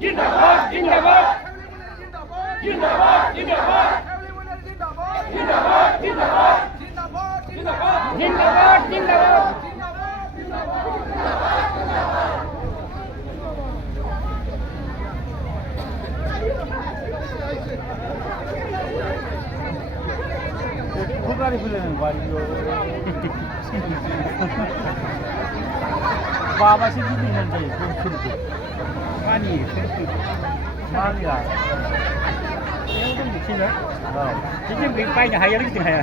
जिंदाबाद जिंदाबाद जिंदाबाद जिंदाबाद जिंदाबाद जिंदाबाद जिंदाबाद जिंदाबाद খুকারি ফেলেন বাড়ি बाबा से किती म्हणते पाणी पाणी एवढं किती ना किती पाहिजे हायला किती हाय